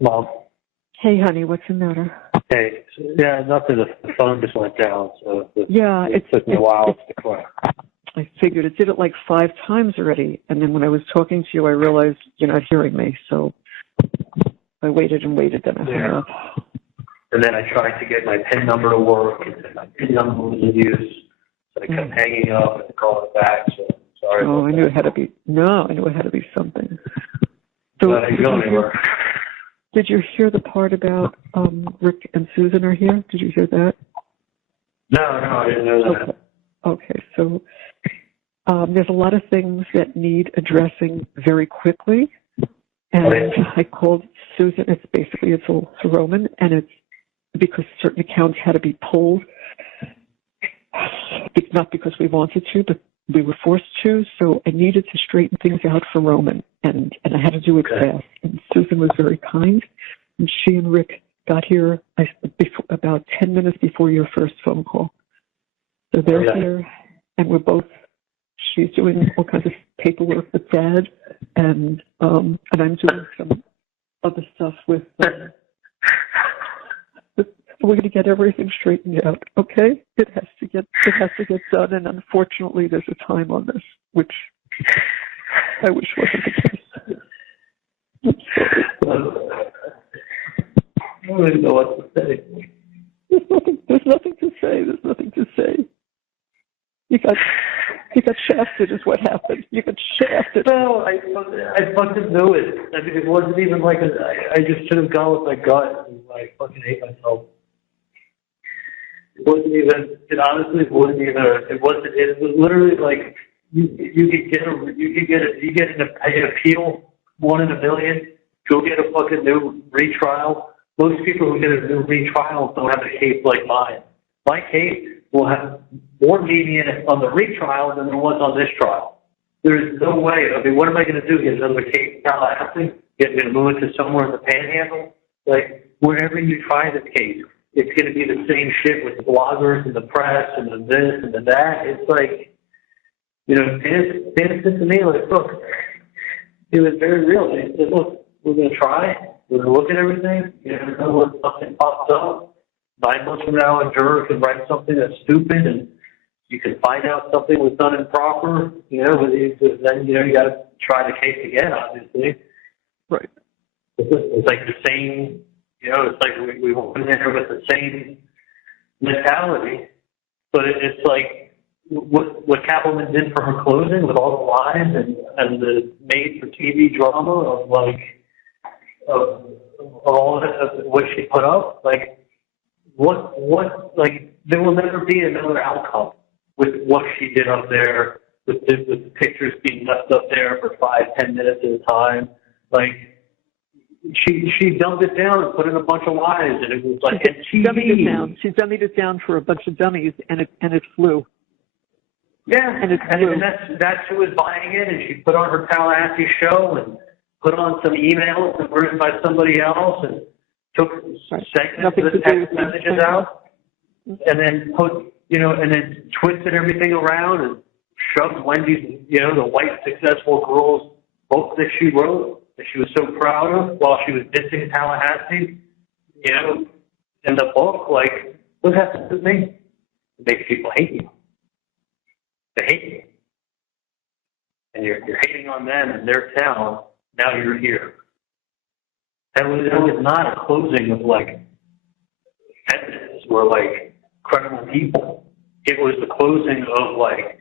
Mom. Hey, honey, what's the matter? Hey. Yeah, nothing. The phone just went down, so it took me a while to call. I figured it did it like 5 times already, and then when I was talking to you, I realized you're not hearing me, so I waited and waited, then I hung up. And then I tried to get my PIN number to work, and my PIN number was in use, so I kept hanging up and calling back, so sorry. Oh, I knew it had to be, something. So, you go anywhere. Did you hear the part about Rick and Susan are here? Did you hear that? No, I didn't know that. Okay, so there's a lot of things that need addressing very quickly. And I called Susan. It's a Roman, and it's because certain accounts had to be pulled. It's not because we wanted to, but we were forced to. So I needed to straighten things out for Roman, and I had to do it fast. And Susan was very kind, and she and Rick got here about 10 minutes before your first phone call. So they're here, and she's doing all kinds of paperwork with Dad, and I'm doing some other stuff with, we're going to get everything straightened out, okay? It has to get done, and unfortunately there's a time on this, which I wish wasn't the case. I don't even know what to say. There's nothing to say. You got shafted is what happened. You got shafted. No, I fucking knew it. I mean, it wasn't even like I just should have gone with my gut, and I fucking hate myself. It wasn't even. It honestly wasn't even. It was literally like you get an appeal, 1 in a million. Go get a fucking new retrial. Most people who get a new retrial don't have a case like mine. My case will have more media on the retrial than there was on this trial. There is no way. I mean, what am I going to do? Get another case now? I have to get to move it to somewhere in the Panhandle. Like, wherever you try this case, it's going to be the same shit with the bloggers and the press and the this and the that. It's like, Dan said to me, like, look, it was very real. They said, look, we're going to try. We're going to look at everything. You never know when something pops up. 9 months from now, a juror could write something that's stupid, and you can find out something was done improper. Then you got to try the case again. Obviously, right? It's like the same. It's like we went in there with the same mentality, but it's like what Kaplan did for her closing with all the lines and the made-for-TV drama of all of what she put up, like. There will never be another outcome with what she did up there, with the pictures being left up there for 5-10 minutes at a time. Like, she dumbed it down and put in a bunch of lies, and it was like, she dummied it down. She dummied it down for a bunch of dummies, and it flew. Yeah, and that's who was buying it, and she put on her Tallahassee show and put on some emails that were written by somebody else, and took segments of the text messages out, and then and then twisted everything around and shoved Wendy's, the white successful girl's book that she wrote, that she was so proud of while she was dissing Tallahassee, in the book. Like, what happens to me? It makes people hate you. They hate you. And you're hating on them and their town. Now you're here. That was not a closing of, like, sentences or, like, credible people. It was the closing of, like,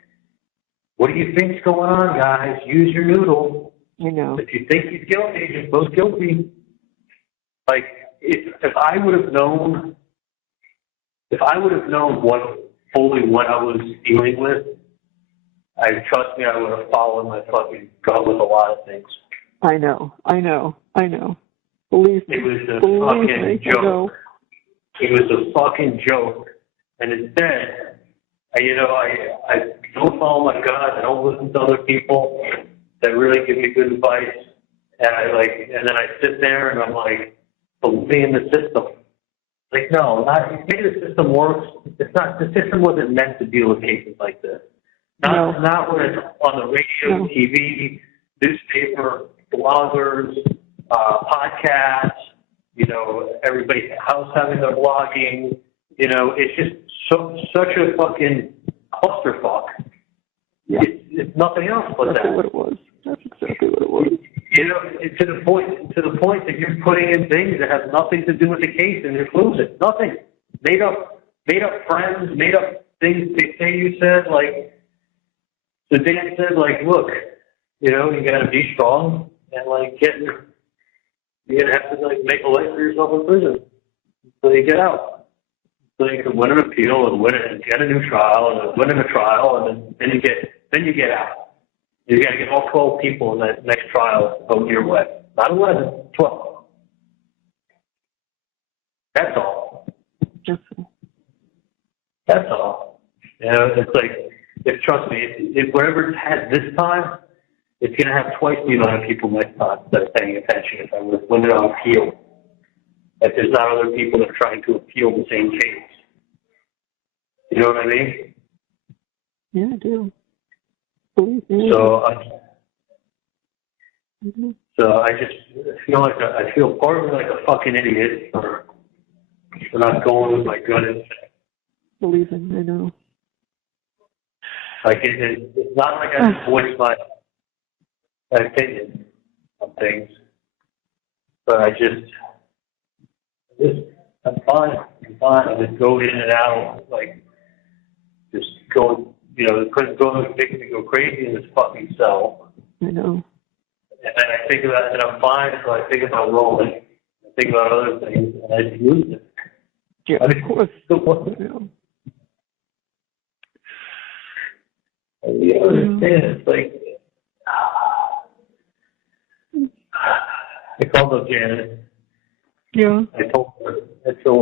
what do you think's going on, guys? Use your noodle. I know. If you think he's guilty, he's both guilty. Like, if I would have known what I was dealing with, trust me, I would have followed my fucking gut with a lot of things. I know. Believe me. It was a fucking joke. It was a fucking joke. And instead, I don't follow my gut. I don't listen to other people that really give me good advice. And then I sit there and I'm like, believing in the system. Like, no, maybe the system works. It's not. The system wasn't meant to deal with cases like this. Not when it's on the radio, TV, newspaper, bloggers, podcasts, everybody's house having their blocking. You know, it's just such a fucking clusterfuck. Yeah. It's nothing else but That's that. what it was. That's exactly what it was. You know, to the point that you're putting in things that have nothing to do with the case and you're losing. Nothing. Made up friends, made up things they say you said, like, the Dan said, like, look, you know, you gotta be strong and, like, you're gonna have to, like, make a life for yourself in prison until you get out. So you can win an appeal and win it and get a new trial and win a trial and then you get out. You gotta get all 12 people in that next trial to go your way. Not 11, 12. That's all. That's all. You know, it's like, trust me, if whatever it had this time, it's going to have twice the amount of people next time that are paying attention if I would have won it on appeal. If there's not other people that are trying to appeal the same case. You know what I mean? Yeah, I do. Believe me. So I just feel like I feel partly like a fucking idiot for not going with my gut instinct. Believing, I know. Like it's not like I just voiced my opinion on things, but I'm fine. I just go in and out, like just going. You know, the prison going making me go crazy in this fucking cell. I know. And then I think about it, and I'm fine, so I think about rolling. I think about other things, and I just lose it. Yeah, I mean, of course. You understand? It's like, I called up Janet. Yeah. I told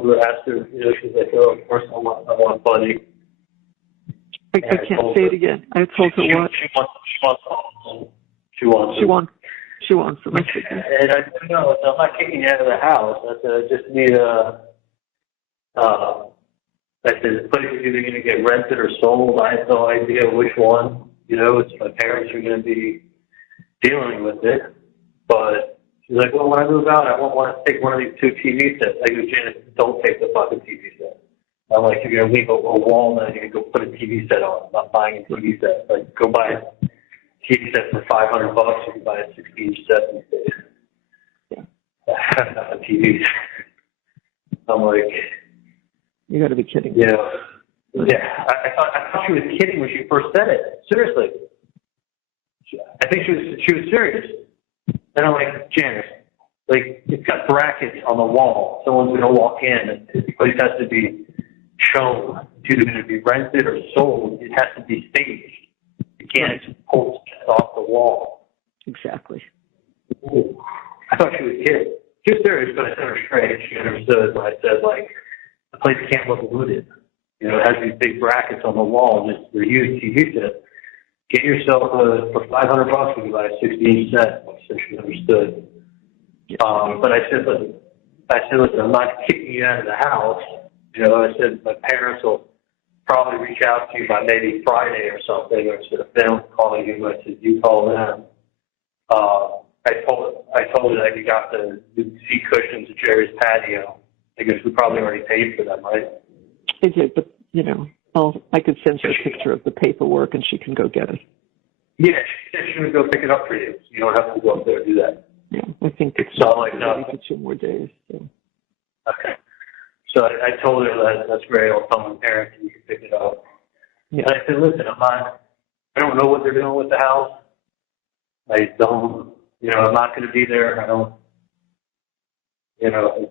her, asked her, you know, she's like, oh, of course I want Buddy. I can't say it again. I told her what? She wants the rest of it. And I said, no, I'm not kicking you out of the house. I said, I just need I said, the place is either going to get rented or sold. I have no idea which one. You know, it's my parents are going to be dealing with it. But she's like, well, when I move out, I won't want to take one of these 2 TV sets. I go, Janet, don't take the fucking TV set. I'm like, you're going to leave a wall and you're going to go put a TV set on. I'm not buying a TV set. Like, go buy a TV set for $500. You can buy a 60-inch set these days. Yeah. Not a TV set. I'm like, you got to be kidding. Yeah. Yeah. I thought she was kidding when she first said it. Seriously. I think she was serious. And I'm like, Janice, like, it's got brackets on the wall. Someone's going to walk in and the place has to be shown. It's either going to be rented or sold. It has to be staged. You can't just pull it off the wall. Exactly. Ooh. I thought she was kidding. She was serious, but I said her straight. She understood when I said, like, the place can't look looted. You know, it has these big brackets on the wall. Just they're used TV sets. Get yourself for $500 you can buy a 60-inch set. So she understood. But I said, listen, I'm not kicking you out of the house. You know, I said my parents will probably reach out to you by maybe Friday or something, or instead of them calling you, I said you call them. I told her that you got the seat cushions at Jerry's patio. I guess we probably already paid for them, right? I did, but, you know, I could send her a picture of the paperwork and she can go get it. Yeah, she said she would go pick it up for you. You don't have to go up there and do that. Yeah, I think it's so like no. For 2 more days. So. Okay. So I told her that's great. I'll tell my parents and you can pick it up. Yeah. And I said, listen, I don't know what they're doing with the house. I don't, you know, I'm not going to be there. I don't, you know,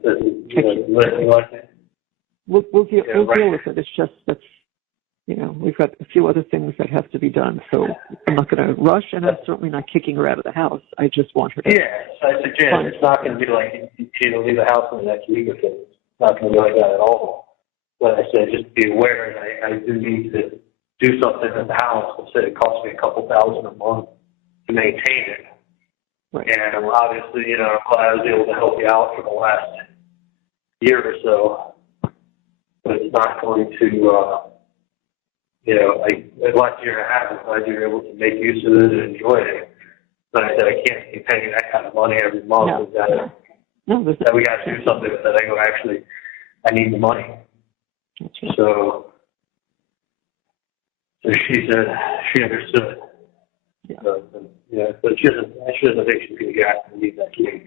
we'll deal with it. It's just that's, you know, we've got a few other things that have to be done. So I'm not going to rush, and I'm certainly not kicking her out of the house. I just want her to. Yeah, so I said, Jen, it's not going to be like she'll leave the house in the next week or two. It's not going to be like that at all. But I said, just be aware, and I do need to do something in the house. I said it costs me a couple $1,000 a month to maintain it. Right. And obviously, you know, I'm glad I was able to help you out for the last year or so. But it's not going to, you know, like the last year and a half, I'm glad you were able to make use of it and enjoy it. But I said, I can't be paying that kind of money every month. No. No, this that we got to do something with it. I go, actually, I need the money. That's right. So she said she understood. Yeah. So, but she doesn't think she's going to get out and leave that key.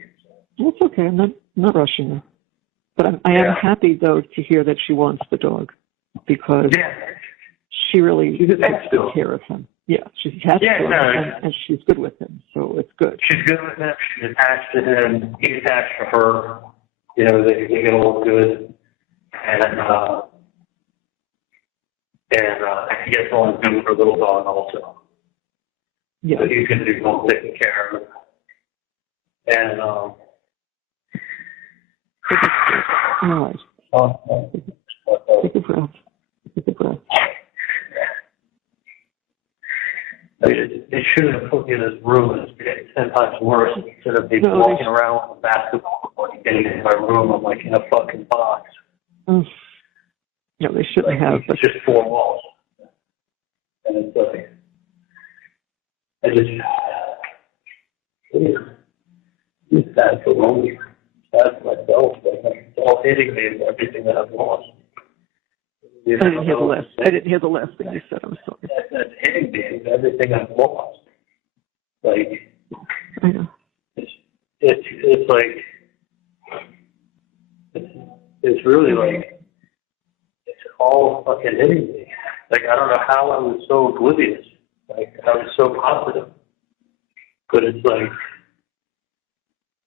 That's okay. I'm not rushing her. But I am happy, though, to hear that she wants the dog because she really takes good care of him. Yeah, she's attached to him, and she's good with him, so it's good. She's good with him. She's attached to him. He's attached to her. They get along good. And he gets along good with her little dog also. Yeah. So he's going to be well taken care of. And, all right. Take a breath. Take a breath. I mean, they shouldn't have put me in this room. It's getting 10 times worse. Instead of me walking around with a basketball and getting in my room, I'm like in a fucking box. No, they shouldn't have. It's just 4 walls. And it's like, it's sad for Romy. It's sad for myself. It's all hitting me with everything that I've lost. I didn't hear the last. I didn't hear the last thing you said. I'm sorry. That's hitting me with everything I've lost. Like, I know. It's like, it's really like, it's all fucking hitting me. Like, I don't know how I was so oblivious. Like, I was so positive. But it's like,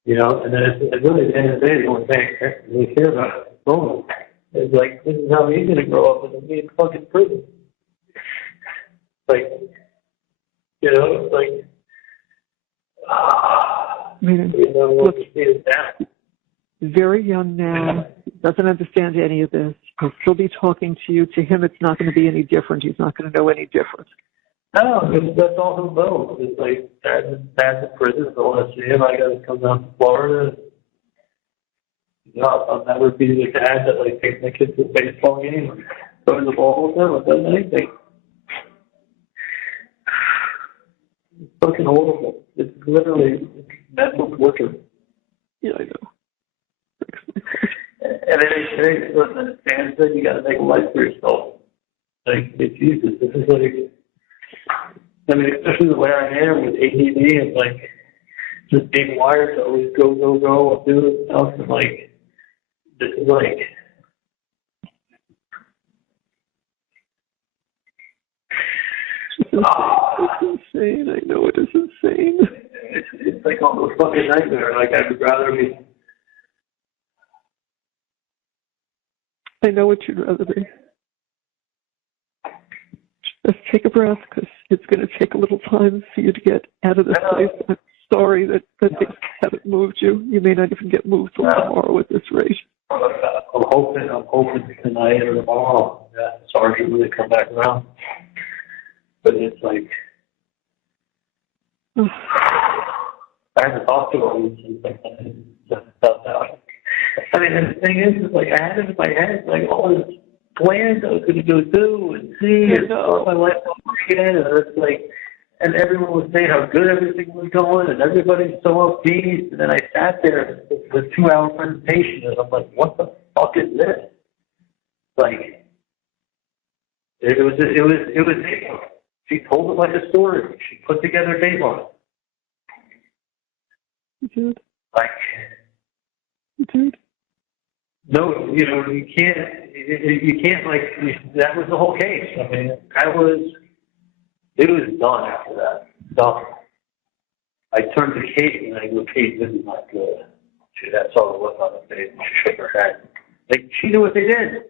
and then it's really at the end of the day, the only thing I really care about is Roman. It's like, this is how he's going to grow up and be in fucking prison. Like, it's like, look, very young now, doesn't understand any of this. He'll still be talking to you. To him, it's not going to be any different. He's not going to know any different. No, that's all he'll know. It's like, dad's in prison, so when I see him, I got to come down to Florida. I'll never be the dad that like takes my kids to a baseball game or goes to the ball with them or does anything. It's fucking horrible. It's literally mental torture. Yeah, I know. And then listen, Dan said you got to make a life for yourself. Like, Jesus, this is like, I mean, especially the way I am with ADD and like just being wired to always go, and do this stuff and like, this is like, it's insane. I know it is insane. It's like almost fucking nightmare. Like, I would rather be. I know what you'd rather be. Just take a breath because it's going to take a little time for you to get out of this place. I'm sorry that things haven't moved you. You may not even get moved till tomorrow at this rate. I'm hoping tonight or tomorrow that Sergeant really come back around. But it's like, I haven't talked to him since like that. I mean, and the thing is like, I had it in my head, like all this plans I was going to go do and see and start my life over again. And it's like, and everyone was saying how good everything was going, and everybody's so upbeat. And then I sat there with a 2-hour presentation, and I'm like, "What the fuck is this?" Like, it was. She told it like a story. She put together a Dayline. You did. Like, you did. No, you can't like. That was the whole case. I mean, it was done after that. Done. I turned to Kate and I go, Kate, this is not good. She saw the look on her face and she shook her head. Like, she knew what they did.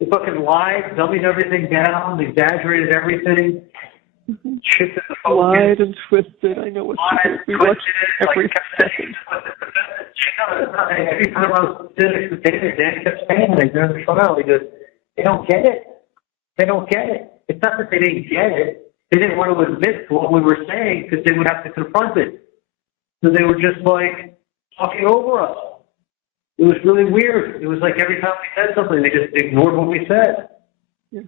They fucking lied, dummied everything down, exaggerated everything, shifted the focus. Lied and twisted. I know what she did. We watched every second. Every time I was sitting at the table, Dan kept saying like during the trial, he goes, they don't get it. They don't get it. It's not that they didn't get it. They didn't want to admit to what we were saying because they would have to confront it. So they were just like talking over us. It was really weird. It was like every time we said something, they just ignored what we said. Yeah.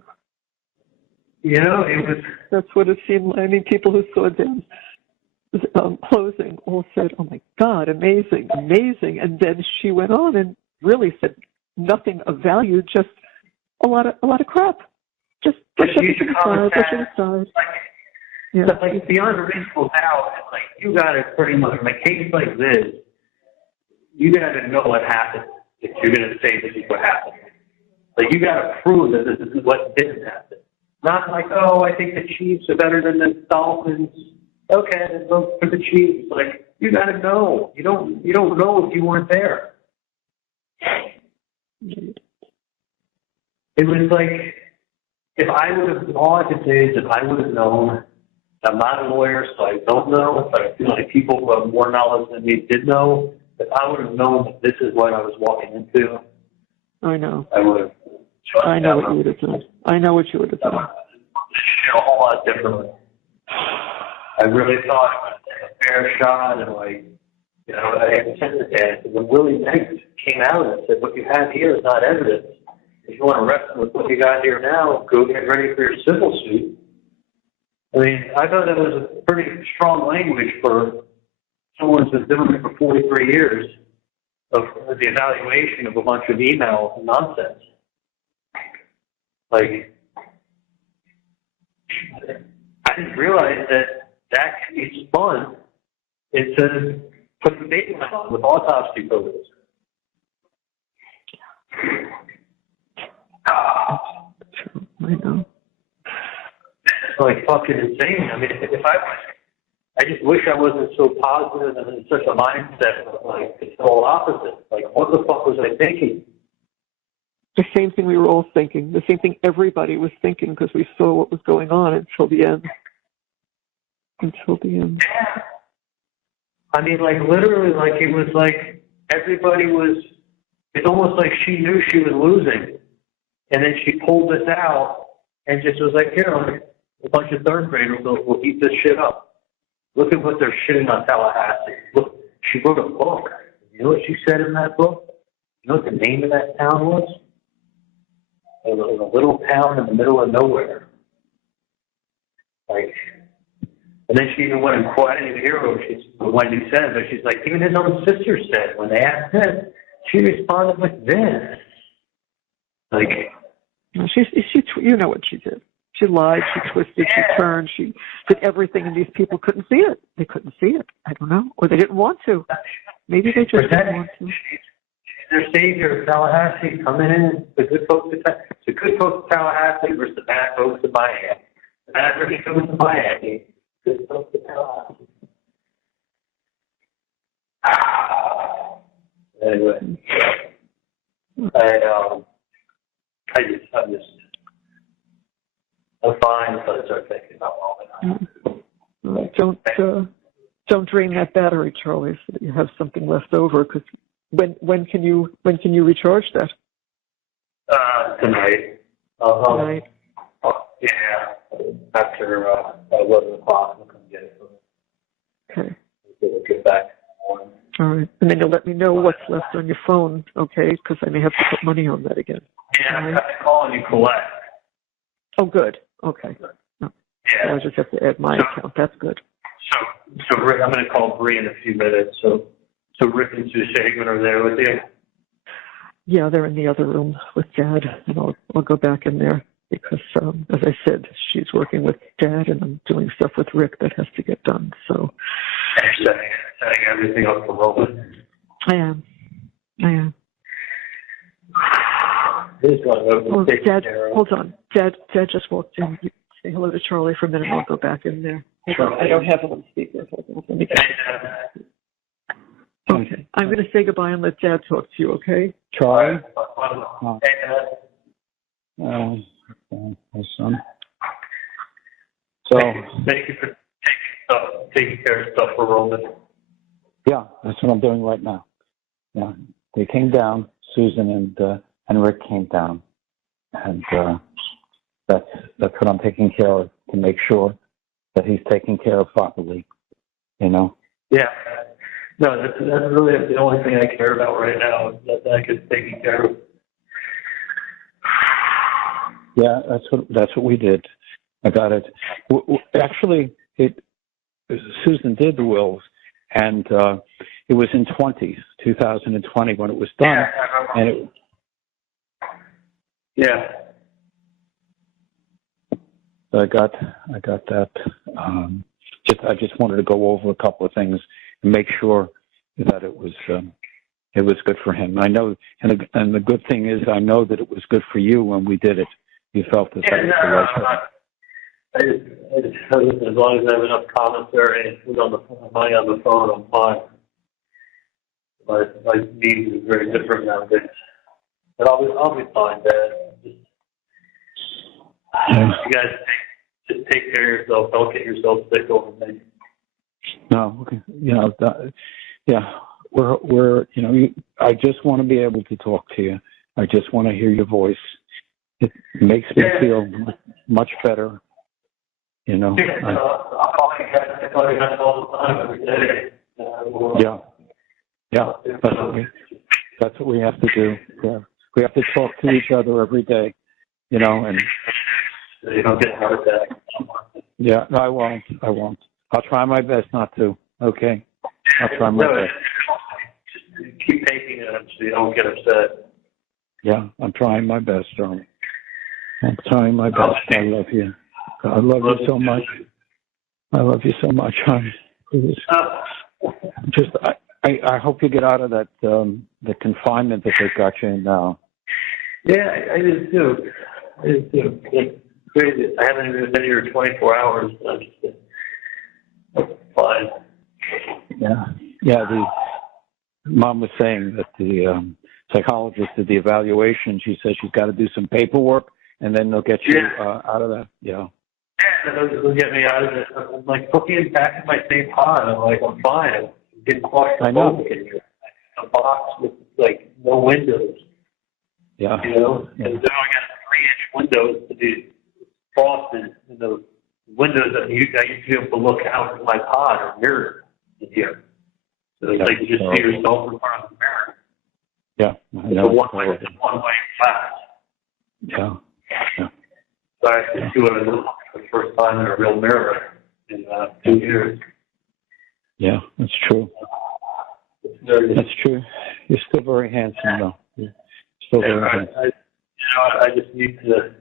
It was. That's what it seemed like. I mean, people who saw Dan closing all said, "Oh my God, amazing, amazing," and then she went on and really said nothing of value, just a lot of crap. Just push everything aside, push it aside. Yeah. But like beyond a reasonable doubt, like you got to pretty much in a case like this, you got to know what happened if you're going to say this is what happened. Like you got to prove that this is what didn't happen. Not like, oh, I think the Chiefs are better than the Dolphins. Okay, then vote for the Chiefs. Like you got to know. You don't know if you weren't there. It was like if I would have, all I could say is if I would have known. I'm not a lawyer, so I don't know, but I feel like people who have more knowledge than me did know. If I would have known that this is what I was walking into, I know. I would have. I know what you would have done. I know what you would have done. A whole lot differently. I really thought it was a fair shot, and like, you know, I had sent it to him. When Willie Meggs came out and said, "What you have here is not evidence. If you want to arrest him with what you got here now, go get ready for your civil suit." I mean, I thought that was a pretty strong language for someone who's been doing it for 43 years of the evaluation of a bunch of emails and nonsense. Like, I didn't realize that can be spun into putting data on with autopsy photos. I know. It's like fucking insane. I mean, if I just wish I wasn't so positive and in such a mindset of like it's all opposite. Like, what the fuck was I thinking? The same thing we were all thinking. The same thing everybody was thinking because we saw what was going on until the end. Until the end. Yeah. I mean, like literally, like it was like everybody was. It's almost like she knew she was losing, and then she pulled this out and just was like, here. A bunch of third graders will eat this shit up. Look at what they're shitting on Tallahassee. Look, she wrote a book. You know what she said in that book? You know what the name of that town was? It was a little town in the middle of nowhere. Like, and then she even went and quoted, I didn't even hear what Wendy said, but she's like, even his own sister said, when they asked this, she responded with this. Like, you know what she did. She lied, she twisted, she turned, she did everything, and these people couldn't see it. They couldn't see it. I don't know. Or they didn't want to. Maybe they just didn't want to. She's their savior, Tallahassee, coming in. The good folks of Tallahassee versus the bad folks of Miami. The bad folks of Miami, good folks of Tallahassee. Anyway, I'm fine, but I start thinking about all the time. Don't drain that battery, Charlie, so that you have something left over. Because when can you recharge that? Tonight. Tonight. Yeah, after 11 o'clock, we'll come get it. Okay. We'll get back. All right, and then you'll let me know what's left on your phone, okay? Because I may have to put money on that again. Yeah, I'm calling you collect. Oh, good. Okay. No. Yeah. I just have to add my account. That's good. So Rick, I'm going to call Bree in a few minutes. So Rick and Sue Shagman are there with you? Yeah, they're in the other room with Dad, and I'll go back in there because, as I said, she's working with Dad, and I'm doing stuff with Rick that has to get done. So you're setting everything up for Roman. I am. Oh, Dad, hold on. Dad just walked in. Say hello to Charlie for a minute, and I'll go back in there. I don't have him on speaker. Okay. I'm going to say goodbye and let Dad talk to you, okay? Charlie? My son. So, thank you for taking care of stuff for Roman. Yeah, that's what I'm doing right now. Yeah, they came down, Susan and Rick came down, and that's what I'm taking care of to make sure that he's taken care of properly. You know. Yeah. No, that's really the only thing I care about right now is that I get taken care of. Yeah, that's what we did. I got it. Actually, Susan did the wills, and it was in 2020 when it was done, Yeah, and it. Yeah. I got that. I just wanted to go over a couple of things and make sure that it was good for him. I know, and the good thing is, I know that it was good for you when we did it. You felt that that was the right thing. I just, as long as I have enough commentary and on the money on the phone, I'm fine. My needs is very different nowadays, but I'll be fine, Dad. You guys just take care of yourself. Don't get yourself sick over me. No, okay. We're I just want to be able to talk to you. I just want to hear your voice. It makes me feel much better. I call you guys all the time every day. That's what we have to do. Yeah. We have to talk to each other every day, and so you don't get a heart attack. Yeah, no, I won't. I'll try my best not to. Okay? I'll try my best. Just keep taking it so you don't get upset. Yeah, I'm trying my best, darling. I'm trying my best. I love you. I love you so much. I love you so much, hon. I hope you get out of that the confinement that they've got you in now. Yeah, I do too. It's crazy. I haven't even been here 24 hours. I'm just fine. Yeah. The mom was saying that the psychologist did the evaluation. She says she's got to do some paperwork, and then they'll get you out of that. Yeah. Yeah, they'll get me out of it. I'm like, put me back in my same pod. I'm like, I'm fine. I'm getting claustrophobic in here. A box with no windows. Yeah. And now I got 3-inch windows to be frosted, and those windows that I used to be able to look out of my pod or mirror in here. So it's like you just see yourself in front of the mirror. Yeah. It's a one-way glass. Yeah. So I actually see what I look like for the first time in a real mirror in 2 years. Yeah, that's true. That's true. You're still very handsome, though. You're still very handsome. I just need to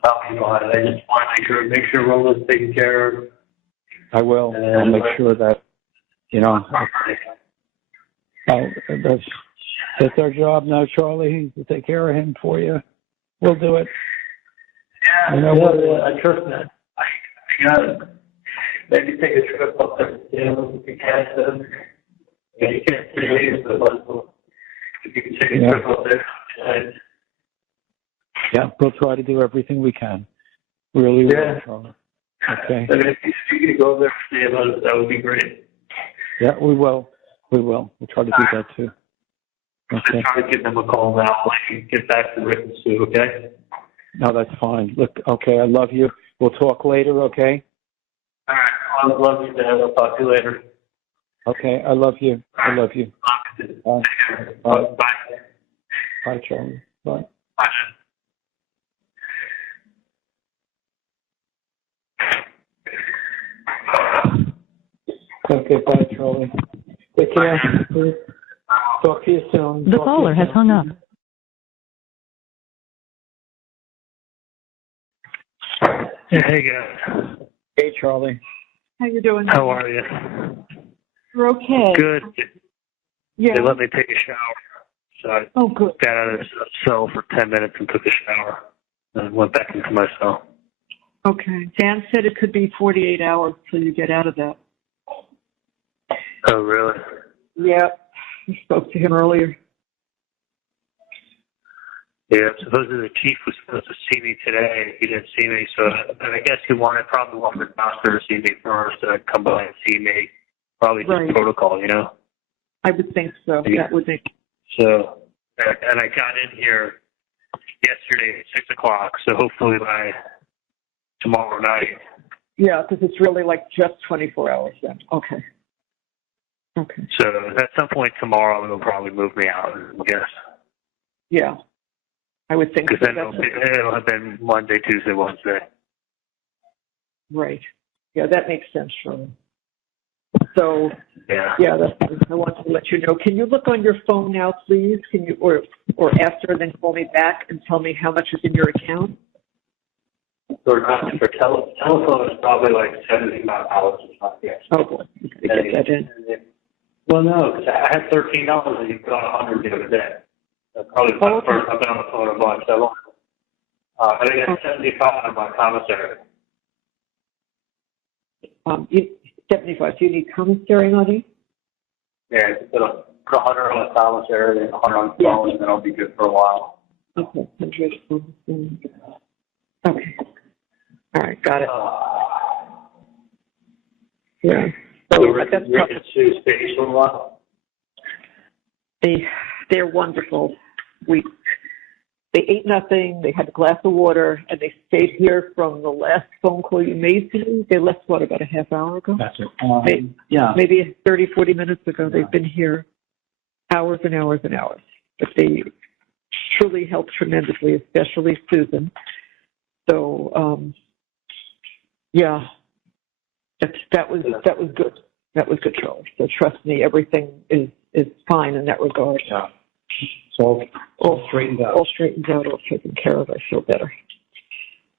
stop you behind. I just want to make sure Rola's taken care of. I will. I'll make sure that, that's our job now, Charlie, to take care of him for you. We'll do it. Yeah, I trust that. I got it. Maybe take a trip up there, if you can. You can't see me, but if you can take a trip up there. Yeah, we'll try to do everything we can. Really, really, Charlie. Okay. I mean, if you could go over there and see about it, that would be great. Yeah, we will. We'll try to do that too. Okay. I'm trying to give them a call now. I can get back to Rick and Sue, okay? No, that's fine. Look, okay, I love you. We'll talk later, okay? All right. I love you, Dad. I'll talk to you later. Okay, I love you. I love you. Bye. Bye. Bye, Charlie. Bye. Bye. Okay, bye, Charlie. Take care. Talk to you soon. The caller has hung up. Hey, guys. Hey, Charlie. How you doing? How are you? You're okay. Good. Yeah. They let me take a shower. So I good. got out of the cell for 10 minutes and took a shower. And went back into my cell. Okay. Dan said it could be 48 hours till you get out of that. Oh, really? Yeah. I spoke to him earlier. Yeah, supposedly the chief was supposed to see me today. He didn't see me, so I guess he probably wanted the doctor to see me first, come by and see me. Probably just protocol, I would think so. Yeah. That would be. So, and I got in here yesterday at 6 o'clock, so hopefully by tomorrow night. Yeah, because it's really just 24 hours then. Okay. So at some point tomorrow, they'll probably move me out, I guess. Yeah. I would think. Because then it'll have been Monday, Tuesday, Wednesday. Right. Yeah, that makes sense for me. So, Yeah. I wanted to let you know. Can you look on your phone now, please? Can you, or after, and then call me back and tell me how much is in your account? For telephone is probably like $75 or something. Yes. Oh boy, you gotta get that in. Well, no, because I had $13 and you put on 100 the other day. That's probably my first. I've been on the phone a bunch so long. And I got 75 on my commissary. 75. Do you need commissary money? Yeah, put 100 on the commissary and 100 on the phone, and then I'll be good for a while. Okay, 100 on the phone. Okay. All right, got it. Yeah. So Rick and Sue stayed for a while. They're wonderful. They ate nothing. They had a glass of water, and they stayed here from the last phone call you made to me. They left, what, about a half hour ago? That's it. Maybe 30, 40 minutes ago. They've been here hours and hours and hours. But they truly helped tremendously, especially Susan. So, that was good. That was good, Charlie. So trust me, everything is fine in that regard. Yeah. So all straightened out. All straightened out, all taken care of. I feel better.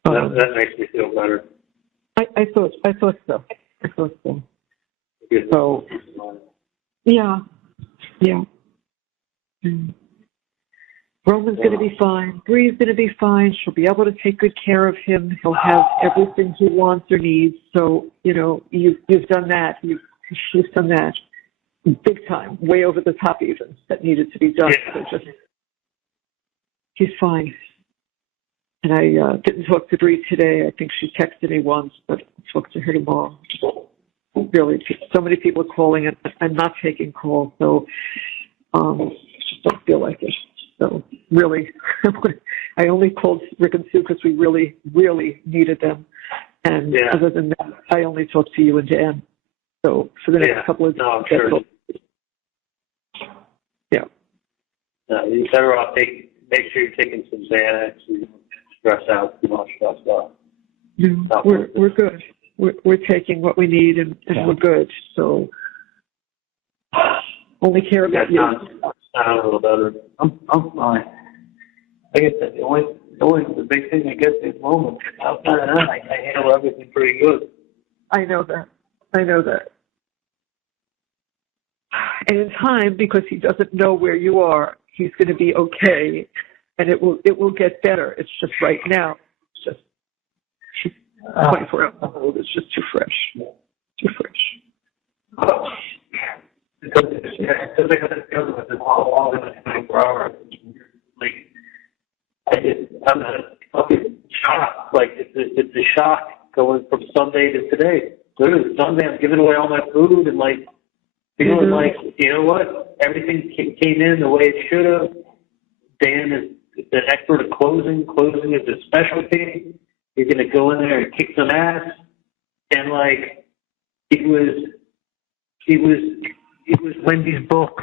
That makes me feel better. I thought so. So, yeah. Roman's going to be fine. Bree's going to be fine. She'll be able to take good care of him. He'll have everything he wants or needs. So, you've done that. She's done that big time, way over the top even, that needed to be done. Yeah. So he's fine. And I didn't talk to Bree today. I think she texted me once, but I'll talk to her tomorrow. Really, so many people are calling and I'm not taking calls, so I just don't feel like it. So really, I only called Rick and Sue because we really, really needed them. And other than that, I only talked to you and Dan. So for the next couple of days, sure. You better off make sure you're taking some Xanax. You don't stress out too much. We're good. We're taking what we need and we're good. So only care about you. Sound a little better. I'm fine. I guess that's the big thing I get at the moment. Outside of that, I handle everything pretty good. I know that. And in time, because he doesn't know where you are, he's going to be okay, and it will get better. It's just right now, it's just 24 hours old. It's just too fresh. Because I got to deal with it all in 24 hours. I'm a fucking shock. Like it's a shock going from Sunday to today. Literally Sunday, I'm giving away all my food and feeling like, you know what? Everything came in the way it should have. Dan is the expert at closing. Closing is his specialty. He's going to go in there and kick some ass. And it was Wendy's book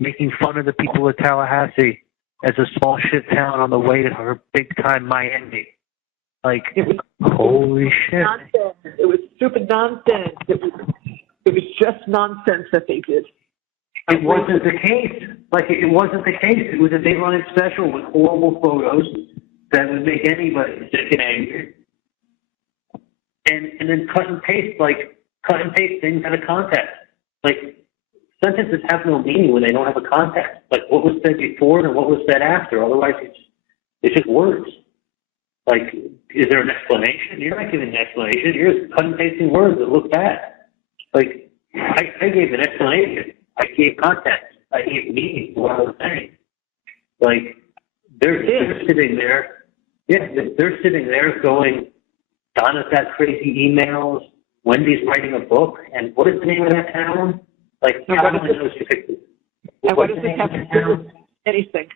making fun of the people of Tallahassee as a small shit town on the way to her big time Miami. Holy shit. Nonsense. It was stupid nonsense. It was just nonsense that they did. It wasn't the case. It wasn't the case. It was a Dateline special with horrible photos that would make anybody sick and angry. And then cut and paste things out of context. Sentences have no meaning when they don't have a context. What was said before and what was said after. Otherwise, it's just words. Is there an explanation? You're not giving an explanation. You're just cut and pasting words that look bad. I gave an explanation. I gave context. I gave meaning to what I was saying. They're sitting there. Yeah, they're sitting there going, Donna's got crazy emails. Wendy's writing a book. And what is the name of that town? What does this have to do with anything?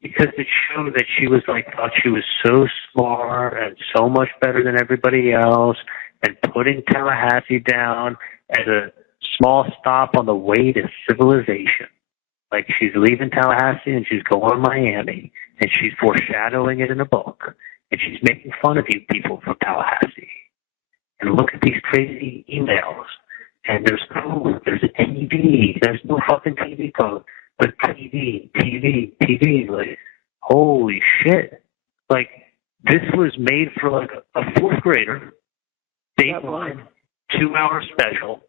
Because it showed that she was thought she was so smart and so much better than everybody else, and putting Tallahassee down as a small stop on the way to civilization. She's leaving Tallahassee and she's going to Miami, and she's foreshadowing it in a book, and she's making fun of you people from Tallahassee. and look at these crazy emails. And there's code, there's a TV, there's no fucking TV code, but TV, like, holy shit. Like, this was made for like a fourth grader, Dateline, 2-hour special,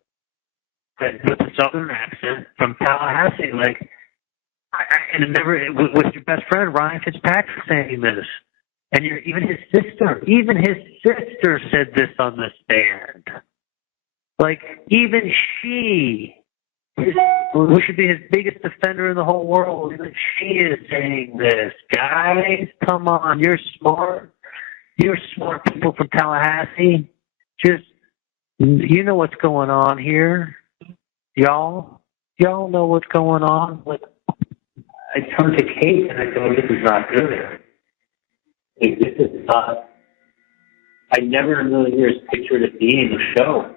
with a southern accent from Tallahassee. Like, and it never, with your best friend, Ryan Fitzpatrick, saying this. And even his sister said this on the stand. Like, even she, who should be his biggest defender in the whole world, even she is saying this. Guys, come on, you're smart. You're smart people from Tallahassee. Just, you know what's going on here. Y'all know what's going on. Like, I turn to Kate and I go, this is not good. This is not, I never in a million years pictured it being a show.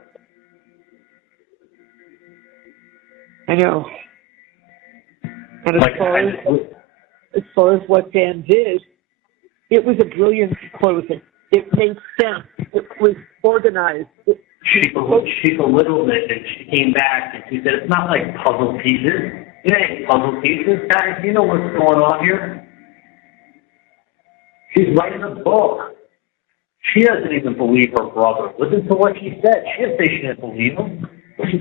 I know. And Like, as far as what Dan did, it was a brilliant closing. It made sense. It was organized. She belittled it, and she came back and she said, it's not like puzzle pieces. It ain't puzzle pieces. Guys, you know what's going on here? She's writing a book. She doesn't even believe her brother. Listen to what she said. She didn't say she didn't believe him.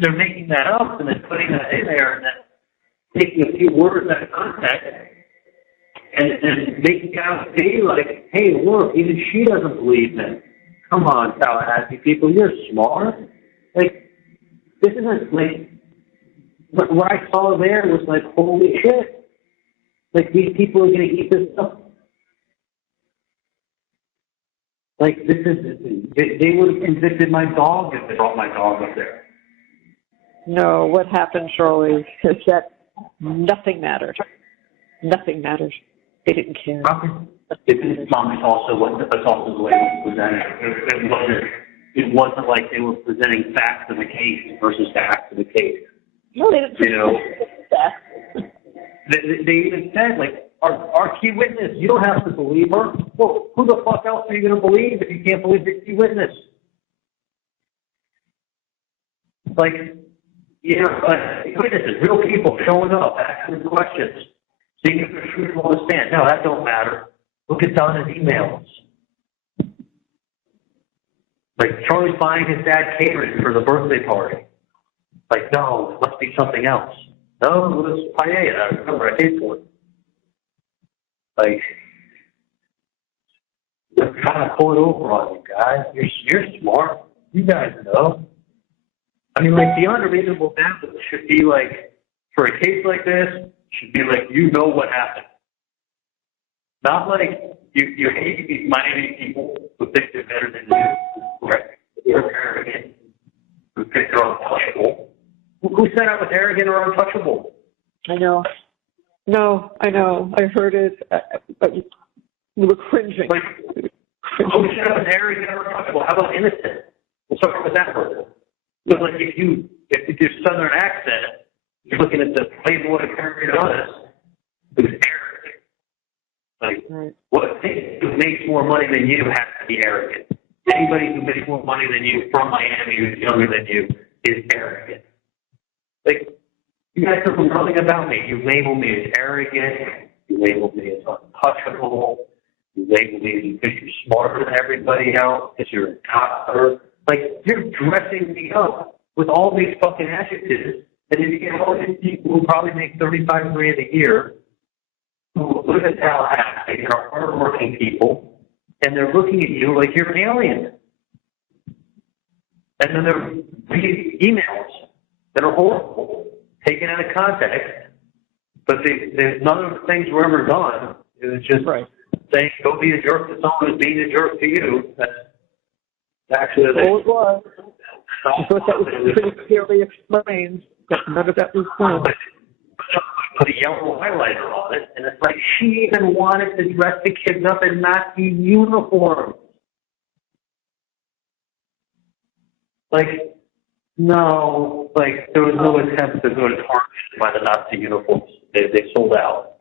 They're making that up and then putting that in there and then taking a few words out of context and making it out to be like, hey, look, even she doesn't believe him. Come on, Tallahassee people, you're smart. Like, this isn't like, what I saw there was like, holy shit. Like, these people are going to eat this up. Like, this is, they would have convicted my dog if they brought my dog up there. No, what happened, Charlie, is that nothing mattered. Nothing mattered. They didn't care. It's also the way it was presented. It wasn't like they were presenting facts of the case versus facts of the case. No, they didn't. You know, Facts. they even said, like, our key witness, you don't have to believe her. Well, who the fuck else are you going to believe if you can't believe the key witness? Like, you know, witnesses, real people showing up, asking questions, seeing if they're truthful on the stand. No, that don't matter. Look at Donna's emails. Like, Charlie's buying his dad catering for the birthday party. Like, no, it must be something else. No, it was paella. I remember I paid for it. Like, they're trying to pull it over on you guys. You're smart. You guys know. I mean, like, the unreasonable doubt should be like, for a case like this, should be like, you know what happened. Not like you hate these Miami people who think they're better than you. Right? They're arrogant. Who think they're untouchable. Who said I was arrogant or untouchable? I know. No, I know. I heard it. We were cringing. Like, who said I was arrogant or untouchable? How about innocent? We'll start with that person. So, like, if your southern accent, you're looking at the Playboy period on us, who's arrogant. Like, right. Who makes more money than you has to be arrogant. Anybody who makes more money than you from Miami who's younger than you is arrogant. Like, you guys know nothing about me. You label me as arrogant. You label me as untouchable. You label me because you're smarter than everybody else, because you're a doctor. Like, you're dressing me up with all these fucking adjectives, and then you get all these people who probably make $35,000 a year, who live in Tallahassee and are hardworking people, and they're looking at you like you're an alien. And then they're reading emails that are horrible, taken out of context, but none of the things were ever done. It was just saying, go be a jerk to someone who's being a jerk to you. That's actually all it was. I thought that was pretty clearly explained, that none of that was done. Put a yellow highlighter on it, and it's like she even wanted to dress the kids up in Nazi uniforms. Like, no, like, there was no attempt to go to Target by the Nazi uniforms. They sold out.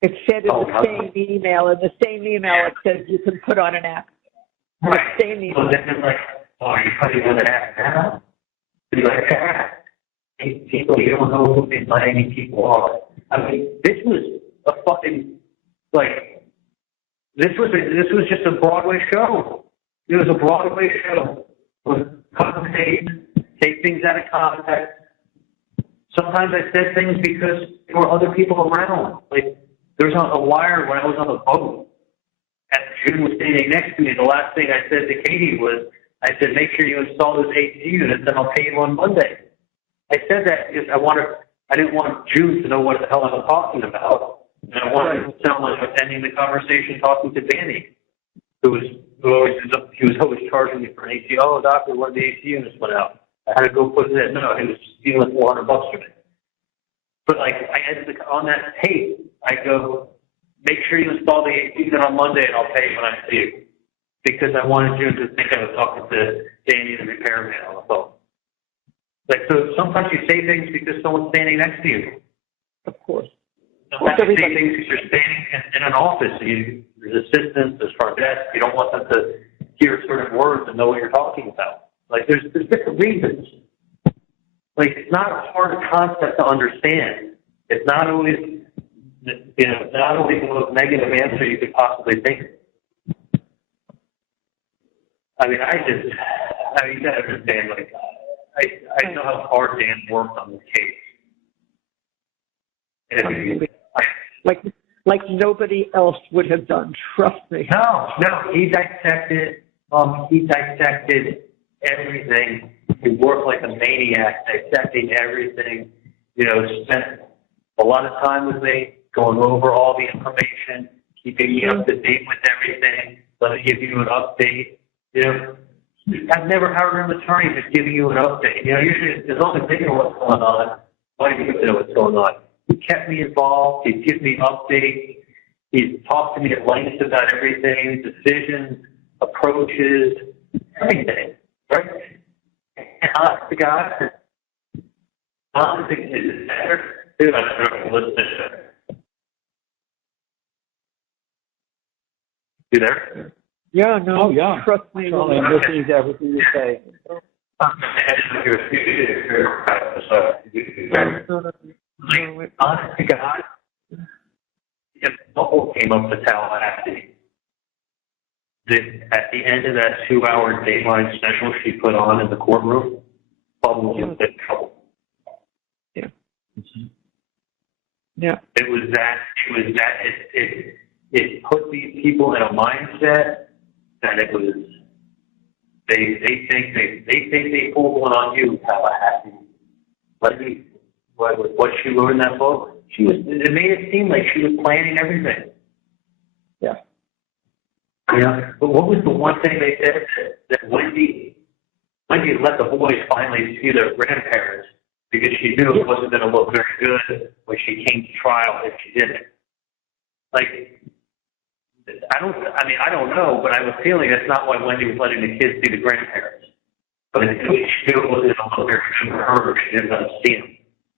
It said in the same email, it says you can put on an act. Right. The same email. So then, like, oh, you're probably going to ask now? You're like, ah, people, you don't know who these Miami people are. I mean, this was a fucking, like, this was just a Broadway show. It was a Broadway show. Cut and paste, take things out of context. Sometimes I said things because there were other people around. Like, there was a wire when I was on the boat. And June was standing next to me. The last thing I said to Katie was, I said, make sure you install those AC units and I'll pay you on Monday. I said that because I didn't want June to know what the hell I was talking about. And I wanted to sound like I was ending the conversation talking to Danny, he was always charging me for an AC. Oh, doctor, one of the AC units went out. I had to go put it in. No, he was stealing $400 from me. But like, I had on that tape, I go, make sure you install the AC unit on Monday and I'll pay you when I see you. Because I wanted you to think I was talking to Danny, the repairman, on the phone. Like, so sometimes you say things because someone's standing next to you. Of course. Sometimes you say things because you're standing in an office. There's assistants, there's front desk. You don't want them to hear certain words and know what you're talking about. Like, there's different reasons. Like, it's not a hard concept to understand. It's not always, not always the most negative answer you could possibly think. I mean, you gotta understand, like, I know how hard Dan worked on this case. And like nobody else would have done. Trust me. No, he dissected everything. He worked like a maniac, dissecting everything. Spent a lot of time with me, going over all the information, keeping me up to date with everything, letting give you an update. I've never heard an attorney just giving you an update. Usually, as long as they know what's going on, why do you know what's going on? He kept me involved. He'd give me updates. He'd talk to me at length about everything, decisions, approaches, everything. Right? And honest to God, dude, I don't know, listen to it. You there? Yeah, no. Oh, yeah. Trust me. I'm listening to everything you say. Honest to God, if the whole came up to Tallahassee, at the end of that 2-hour Dateline special she put on in the courtroom, Bubba was in big trouble. Yeah. Yeah. It put these people in a mindset that it was, they think they pulled one on you, Tallahassee. What she wrote in that book, it made it seem like she was planning everything. Yeah. But what was the one thing they said that Wendy let the boys finally see their grandparents because she knew it wasn't going to look very good when she came to trial if she didn't. Like, I don't know, but I have a feeling that's not why Wendy was letting the kids see the grandparents. But she knew it wasn't going to look very good for her. She didn't let them see them.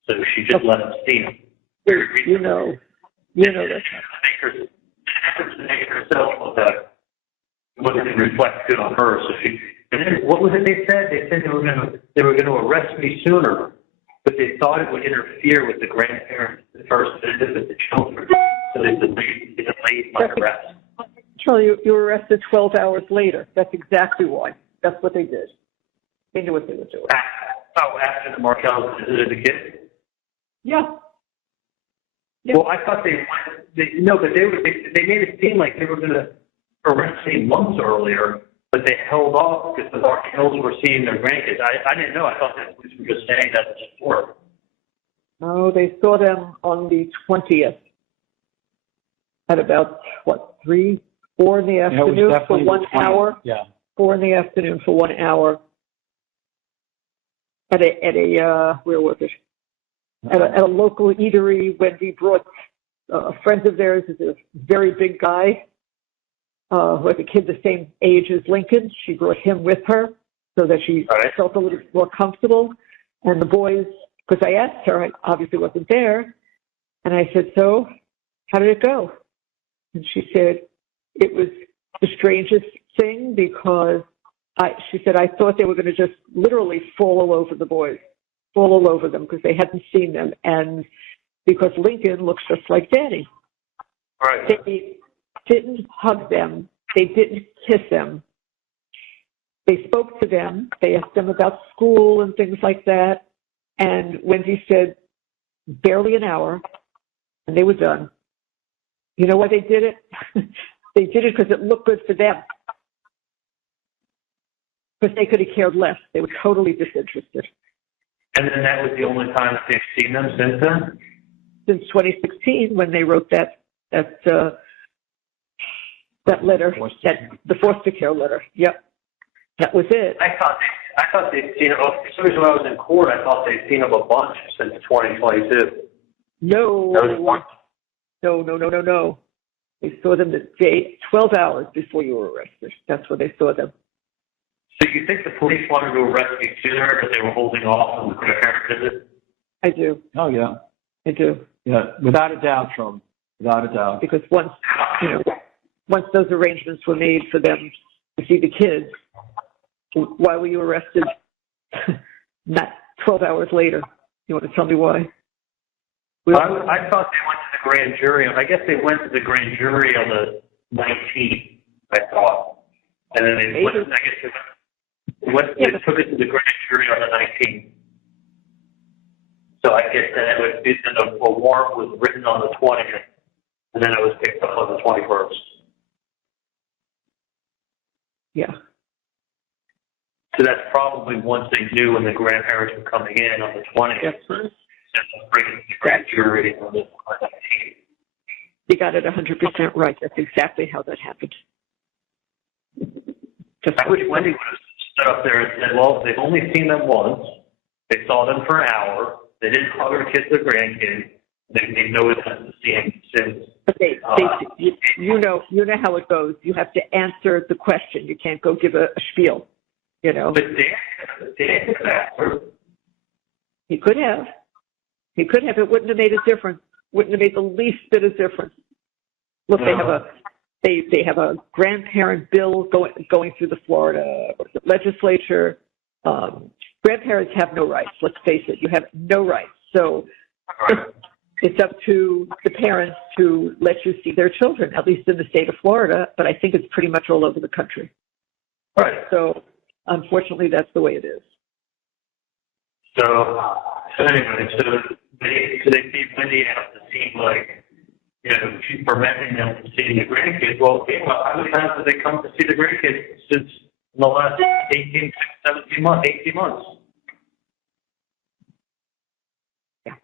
So she just let them see them. You know that. To make herself look better. It wasn't reflected on her. So and then what was it they said? They said they were going to arrest me sooner, but they thought it would interfere with the grandparents' first visit with the children. So they delayed my arrest. Charlie, you were arrested 12 hours later. That's exactly why. That's what they did. They knew what they were doing. After the Markells visited the kids? Yeah. Well, I thought they made it seem like they were going to arrest me months earlier, but they held off because the Markells were seeing their grandkids. I didn't know. I thought that police were just saying that to support. No, they saw them on the 20th at about, 3, 4 in the afternoon for 1 hour. Yeah. 4 in the afternoon for 1 hour at a where was it? At a local eatery. Wendy brought a friend of theirs, is a very big guy, who has a kid the same age as Lincoln. She brought him with her so that she felt a little more comfortable. And the boys, because I asked her, I obviously wasn't there, and I said, so how did it go? And she said, it was the strangest thing because She said, I thought they were going to just literally fall all over the boys, fall all over them because they hadn't seen them. And because Lincoln looks just like Danny. Right. They didn't hug them. They didn't kiss them. They spoke to them. They asked them about school and things like that. And Wendy said, barely an hour, and they were done. You know why they did it? They did it because it looked good for them. Because they could have cared less. They were totally disinterested. And then that was the only time that they've seen them since then? Since 2016, when they wrote that letter, the foster care letter. Yep. That was it. I thought they'd seen it. As soon as when I was in court, I thought they'd seen them a bunch since 2022. No. No. They saw them the day, 12 hours before you were arrested. That's where they saw them. So you think the police wanted to arrest me sooner because they were holding off on the grandparent visit? I do. Oh, yeah. I do. Yeah, without a doubt, Trump. Without a doubt. Because once those arrangements were made for them to see the kids, why were you arrested not 12 hours later? You want to tell me why? I thought they went to the grand jury. I guess they went to the grand jury on the 19th, I thought. And then they took it to the grand jury on the 19th. So I guess then a warrant was written on the 20th, and then it was picked up on the 21st. Yeah. So that's probably once they knew when the grandparents were coming in on the 20th. Yes. Bringing the grand jury on the 19th. You got it 100% right. That's exactly how that happened. I wish Wendy would have stood up there and said, well, they've only seen them once. They saw them for an hour. They didn't hug or kiss their grandkids. They made no attempt to see him since. But you know how it goes. You have to answer the question. You can't go give a spiel, you know. But Dan could answer. He could have. It wouldn't have made a difference. Wouldn't have made the least bit of difference. Look, they have a grandparent bill going through the Florida legislature. Grandparents have no rights. Let's face it. You have no rights. So it's up to the parents to let you see their children, at least in the state of Florida. But I think it's pretty much all over the country. Right. So unfortunately, that's the way it is. So anyway, they see Wendy out to seem like, she's preventing them from seeing the grandkids. Well, how many times have they come to see the grandkids since in the last 18 months? Yeah.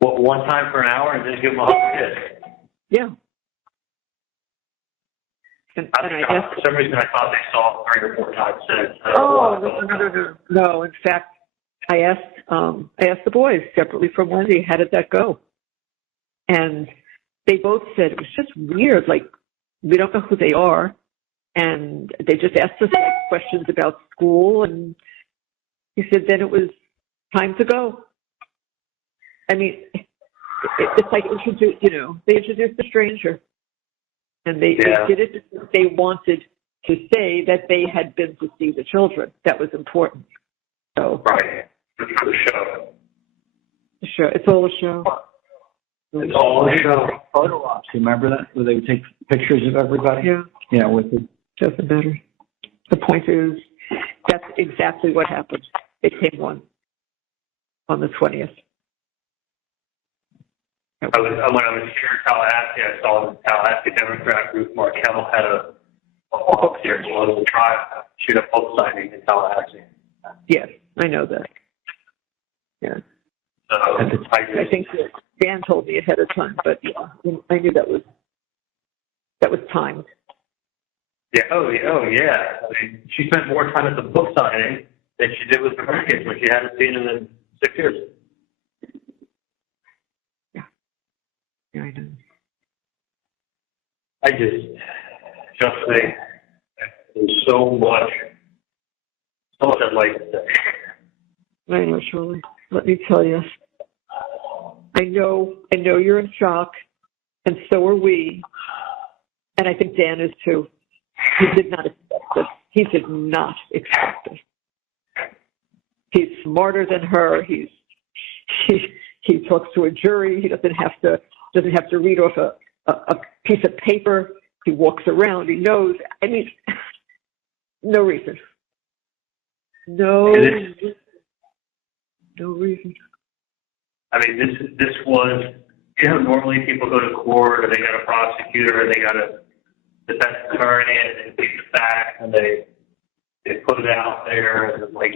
What, one time for an hour and then give them a hug and kiss? Yeah. And I guess for some reason I thought they saw 3 or 4 times since. No. In fact, I asked the boys separately from Wendy, how did that go? And they both said it was just weird. Like, we don't know who they are. And they just asked us questions about school. And he said then it was time to go. I mean, it's like they introduced a stranger. And they did it because they wanted to say that they had been to see the children. That was important. So, right. It's for the show. The show. It's all a show. It's all a show. Photo ops. Remember that? Where they would take pictures of everybody? Yeah. Yeah, with it. Doesn't matter. The point is, that's exactly what happened. They came on the 20th. When I was here in Tallahassee, I saw the Tallahassee Democrat group, Markel, had a book here as well as a trial. She had a book signing in Tallahassee. Yes, I know that. Yeah. I think Dan told me ahead of time, but yeah, I knew that was timed. Yeah. Oh, yeah. I mean, she spent more time at the book signing than she did with the grandkids, which she hadn't seen in 6 years. Yeah, I know. I just think there's so much I'd like to say. I know, Shirley. Let me tell you. I know you're in shock, and so are we. And I think Dan is too. He did not expect this. He did not expect it. He's smarter than her. He talks to a jury. He doesn't have to read off a piece of paper. He walks around. He knows. I mean, no reason. No reason. I mean, this was, you know, normally people go to court and they got a prosecutor and they got a defense attorney and they take the facts and they put it out there and like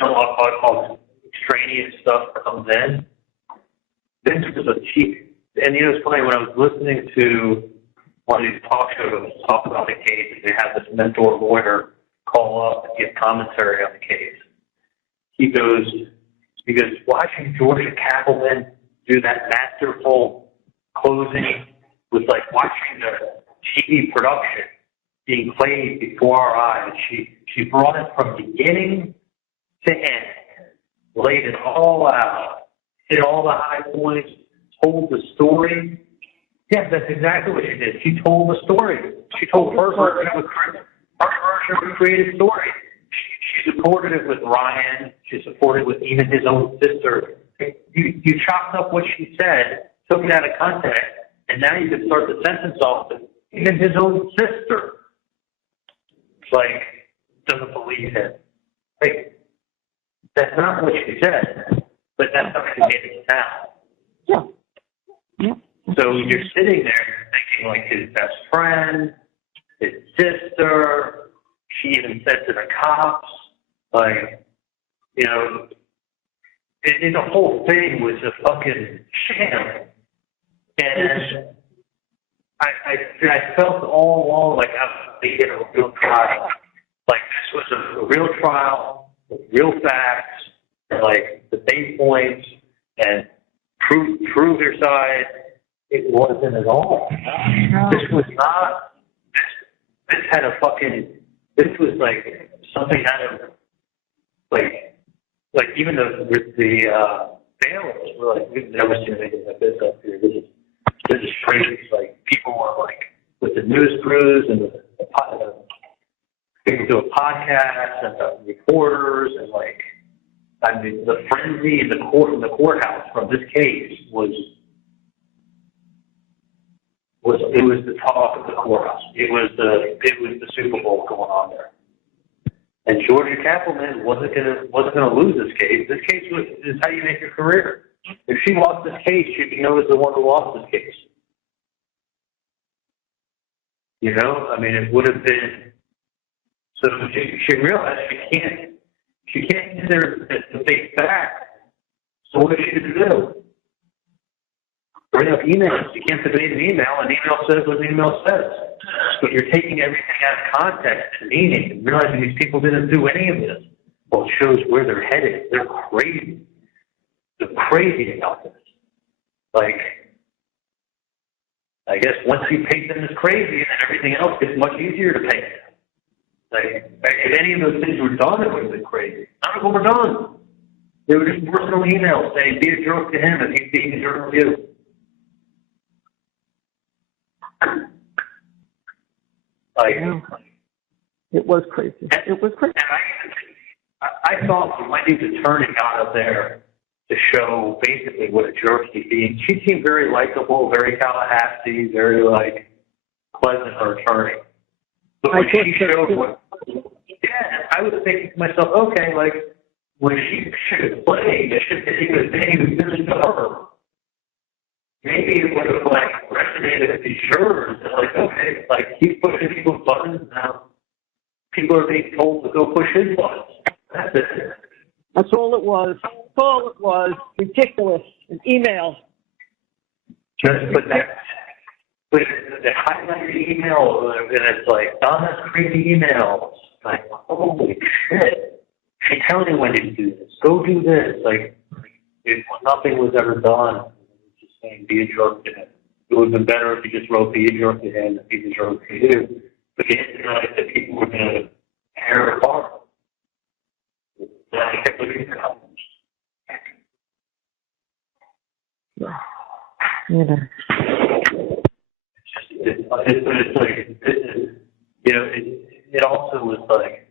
some all extraneous stuff comes in. This was a cheap, and you know, it's funny when I was listening to one of these talk shows talk about the case, they have this mentor lawyer call up and give commentary on the case. He goes, watching Georgia Cappleman do that masterful closing was like watching the TV production being played before our eyes. She brought it from beginning to end, laid it all out, hit all the high points, told the story. Yeah, that's exactly what she did. She told the story. She told her version of a creative story. She supported it with Ryan. She supported it with even his own sister. You chopped up what she said, took it out of context, and now you can start the sentence off with even his own sister. Like, doesn't believe him. Like, that's not what she said, but that's how she made it sound. Yeah. So you're sitting there, you're thinking like his best friend, his sister. She even said to the cops, like, you know, the whole thing was a fucking sham. And I felt all along like I was being a real trial. Like this was a real trial with real facts, and like the main points, and prove your side. It wasn't at all. No. This was not. This had a fucking. This was like something out of like even the bailiffs were like, we've never seen anything like this up here. This is crazy. Like people were like with the news crews and people do a podcast and the reporters and like I mean the frenzy in the courthouse from this case was the talk of the courthouse. It was the Super Bowl going on there. And Georgia Cappleman wasn't gonna lose this case. This case is how you make your career. If she lost this case, she'd be known as the one who lost this case. You know, I mean, it would have been. So she realized she can't consider the big fact. So what is she to do? Bring up emails. You can't debate an email. An email says what an email says. But you're taking everything out of context and meaning and realizing these people didn't do any of this. Well, it shows where they're headed. They're crazy. They're crazy about this. Like, I guess once you paint them as crazy, then everything else gets much easier to paint. Like, if any of those things were done, it would have been crazy. None of them were done. They were just personal emails saying, be a jerk to him and he's being a jerk to you. Like, it was crazy. It was crazy. And I thought Wendy's attorney got up there to show basically what a jerk he'd be. She seemed very likable, very Tallahassee, very like pleasant, her attorney. But when she showed what, I was thinking to myself, okay, like when she should play, it should be a thing this to her. Maybe it would have like resonated with these jurors. Like, okay, like he's pushing people's buttons now. People are being told to go push his buttons. That's it. That's all it was. That's all it was. Ridiculous. An email. But the highlighted email, and it's like Donna's crazy email. Like, holy shit! She's telling me when to do this. Go do this. Like, nothing was ever done. Saying be a jerk to him. It would have been better if you just wrote be a jerk to him and be a jerk to you. But you didn't realize that people were going to tear it apart. And I kept looking at comments. You know. It's like, you know, it also was like,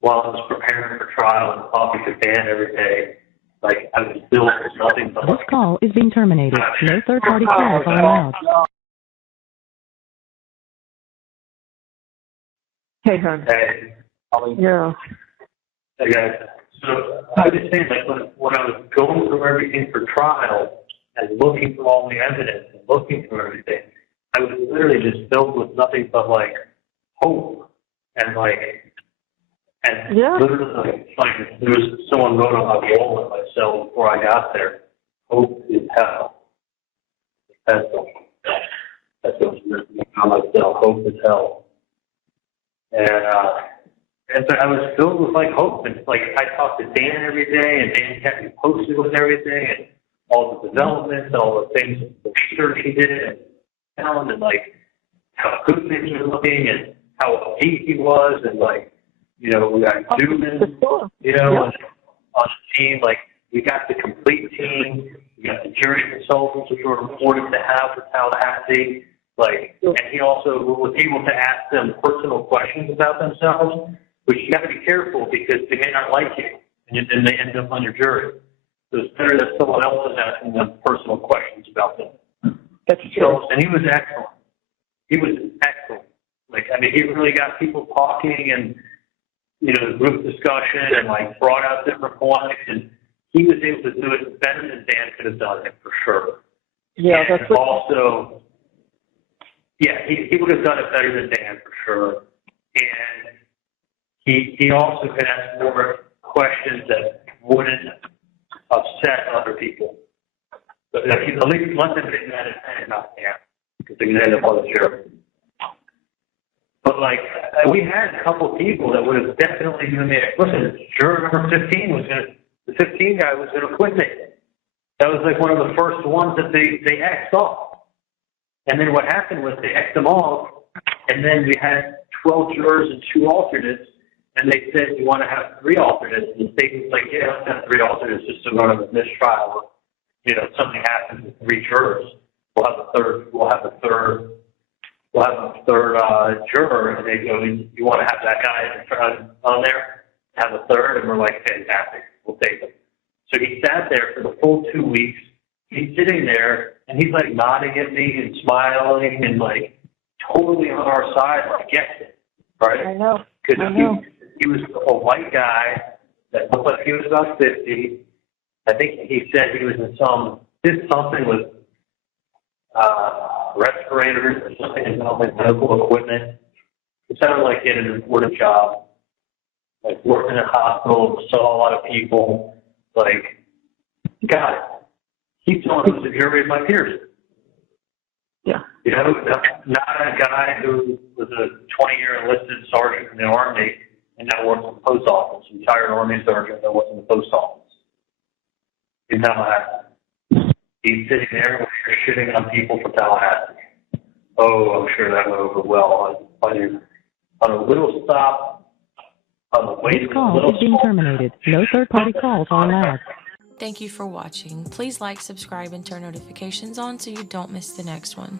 while I was preparing for trial and talking to Dan every day, like I was still nothing but. This call is being terminated. No third-party calls are allowed. Hey, hon. Hey, Yeah. hey guys. So I was saying, like when I was going through everything for trial and looking for all the evidence and looking through everything, I was literally just filled with nothing but like hope and literally like there was someone wrote on my wall in my cell before I got there. Hope is hell. That's what's written on my cell. Hope is hell. And so I was filled with like hope, and like I talked to Dan every day, and Dan kept me posted with everything, and all the developments, all the things, the research he did, and found, and like how good things were looking, and how deep he was, and like we got Newman, on the team, like we got the complete team, we got the jury consultants, which were important to have for Tallahassee, and he also was able to ask them personal questions about themselves. But you got to be careful because they may not like you, and then they end up on your jury. So it's better that someone else is asking them personal questions about them. That's true. And he was excellent. He was excellent. He really got people talking and, group discussion and, brought out different points. And he was able to do it better than Dan could have done it, for sure. Yeah, and that's what... Also, he would have done it better than Dan, for sure. And he also could ask more questions that wouldn't upset other people. But at least let them get mad at Dan, not Dan, because they can end up on the jury. But we had a couple people that would have definitely given me listen, juror number 15 the 15 guy was gonna quit me. That was one of the first ones that they X'd off. And then what happened was they X'd them off, and then we had 12 jurors and 2 alternates. And they said, you want to have 3 alternates? And the state was like, let's have 3 alternates just to run a mistrial. If something happens with 3 jurors, we'll have a third juror. And they go, you want to have that guy on there? Have a third? And we're like, fantastic, we'll take him. So he sat there for the full 2 weeks. He's sitting there, and he's nodding at me and smiling and totally on our side, gets it, right? I know. Because he was a white guy that looked like he was about 50. I think he said he was in something with respirators or something involving medical equipment. It sounded like he had an important job, working in a hospital, saw a lot of people. Got it. He's someone who's a jury of my peers. Yeah. Not a guy who was a 20-year enlisted sergeant in the Army and now works in the post office, retired Army sergeant that works in the post office. In Tallahassee. He's sitting there when you're shitting on people from Tallahassee. Oh, I'm sure that went over well on a little stop on the way. This call is being terminated. No third-party calls are allowed. Thank you for watching. Please like, subscribe, and turn notifications on so you don't miss the next one.